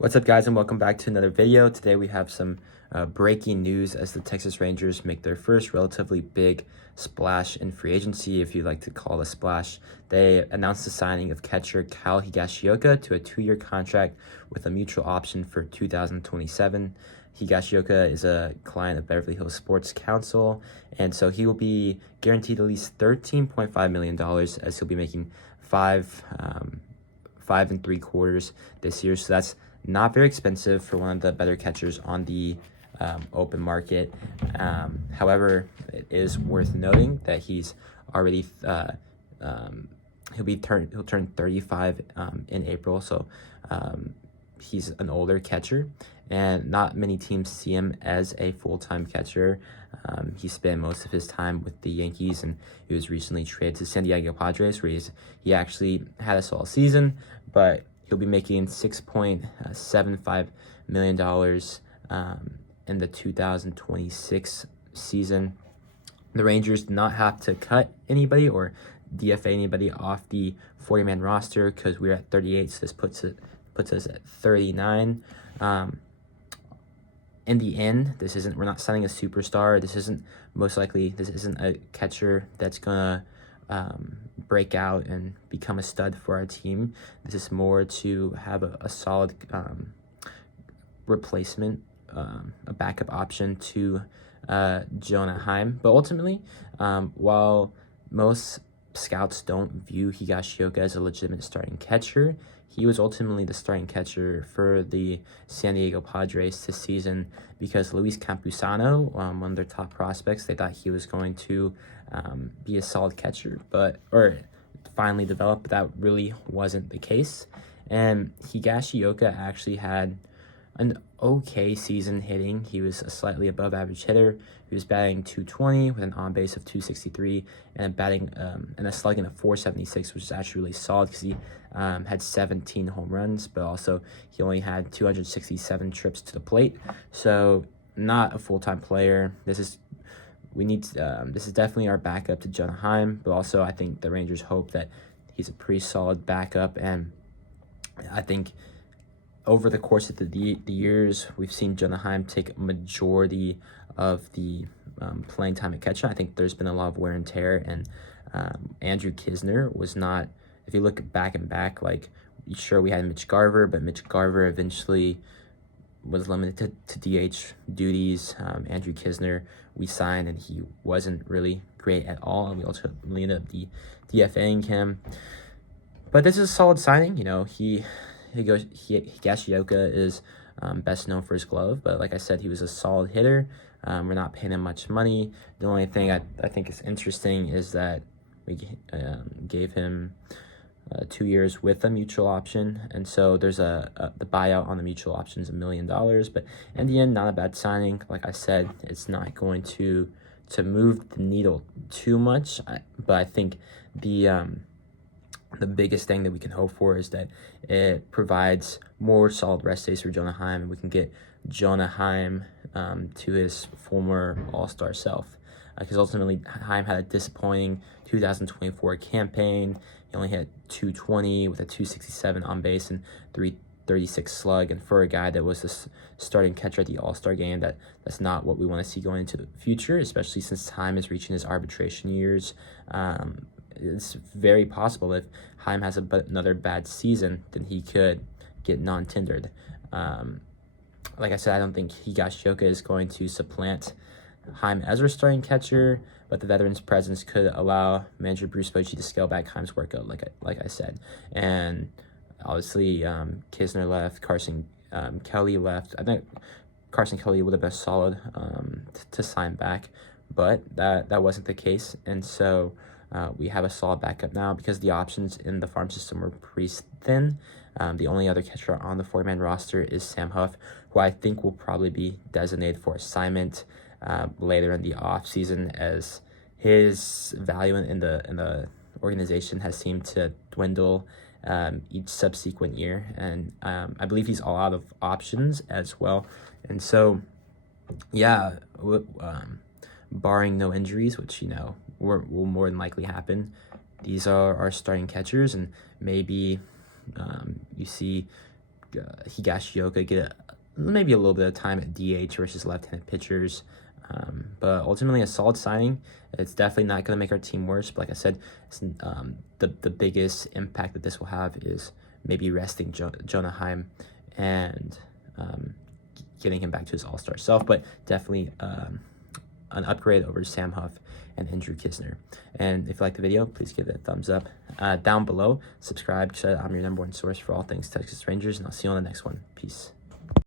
What's up, guys, and welcome back to another video. Today we have some breaking news as the Texas Rangers make their first relatively big splash in free agency, if you like to call it a splash. They announced the signing of catcher Kyle Higashioka to a 2-year contract with a mutual option for 2027. Higashioka is a client of Beverly Hills Sports Council, and so he will be guaranteed at least $13.5 million, as he'll be making five and 3/4 this year. So that's not very expensive for one of the better catchers on the open market. However, it is worth noting that he's already he'll turn 35 in April, so he's an older catcher, and not many teams see him as a full-time catcher. He spent most of his time with the Yankees, and he was recently traded to San Diego Padres, where he actually had a solid season, but he'll be making $6.75 million in the 2026 season. The Rangers did not have to cut anybody or DFA anybody off the 40-man roster because we're at 38, so this puts us at 39. In the end, we're not signing a superstar. This isn't a catcher that's gonna break out and become a stud for our team. This is more to have a solid replacement, a backup option to Jonah Heim. But ultimately, while most scouts don't view Higashioka as a legitimate starting catcher, he was ultimately the starting catcher for the San Diego Padres this season because Luis Campusano, one of their top prospects, they thought he was going to be a solid catcher, or finally develop, but that really wasn't the case. And Higashioka actually had an okay season hitting. He was a slightly above average hitter. He was batting .220 with an on base of .263 and a slugging of .476, which is actually really solid because he had 17 home runs, but also he only had 267 trips to the plate. So not a full-time player. This is definitely our backup to Jonah Heim, but also I think the Rangers hope that he's a pretty solid backup, and I think over the course of the years, we've seen Jonah Heim take a majority of the playing time at catcher. I think there's been a lot of wear and tear, and Andrew Knizner was not, if you look back, like, sure, we had Mitch Garver, but Mitch Garver eventually was limited to DH duties. Andrew Knizner, we signed, and he wasn't really great at all, and we ultimately ended up DFAing him. But this is a solid signing. Higashioka is best known for his glove, but like I said, he was a solid hitter. We're not paying him much money. The only thing I think is interesting is that we gave him 2 years with a mutual option, and so there's the buyout on the mutual option is $1 million. But in the end, not a bad signing. Like I said, it's not going to move the needle too much, but I think the biggest thing that we can hope for is that it provides more solid rest days for Jonah Heim, and we can get Jonah Heim to his former all-star self. Because ultimately, Heim had a disappointing 2024 campaign. He only hit .220 with a .267 on base and .336 slug. And for a guy that was the starting catcher at the All-Star game, that's not what we want to see going into the future, especially since Heim is reaching his arbitration years. It's very possible if Heim has another bad season, then he could get non-tendered. Like I said, I don't think Higashioka is going to supplant Heim as our starting catcher, but the veteran's presence could allow manager Bruce Bochy to scale back Heim's workload, like I said. And obviously, Knizner left, Carson Kelly left. I think Carson Kelly would have been solid to sign back, but that wasn't the case, and so we have a solid backup now because the options in the farm system were pretty thin. The only other catcher on the 4-man roster is Sam Huff, who I think will probably be designated for assignment later in the offseason, as his value in the organization has seemed to dwindle each subsequent year, and I believe he's all out of options as well. And so, yeah, barring no injuries, which will more than likely happen, these are our starting catchers, and maybe you see Higashioka get maybe a little bit of time at DH versus left-handed pitchers. But ultimately, a solid signing. It's definitely not going to make our team worse. But like I said, the biggest impact that this will have is maybe resting Jonah Heim and getting him back to his all-star self. But definitely an upgrade over Sam Huff and Andrew Kisner. And if you like the video, please give it a thumbs up. Down below, subscribe. I'm your #1 source for all things Texas Rangers, and I'll see you on the next one. Peace.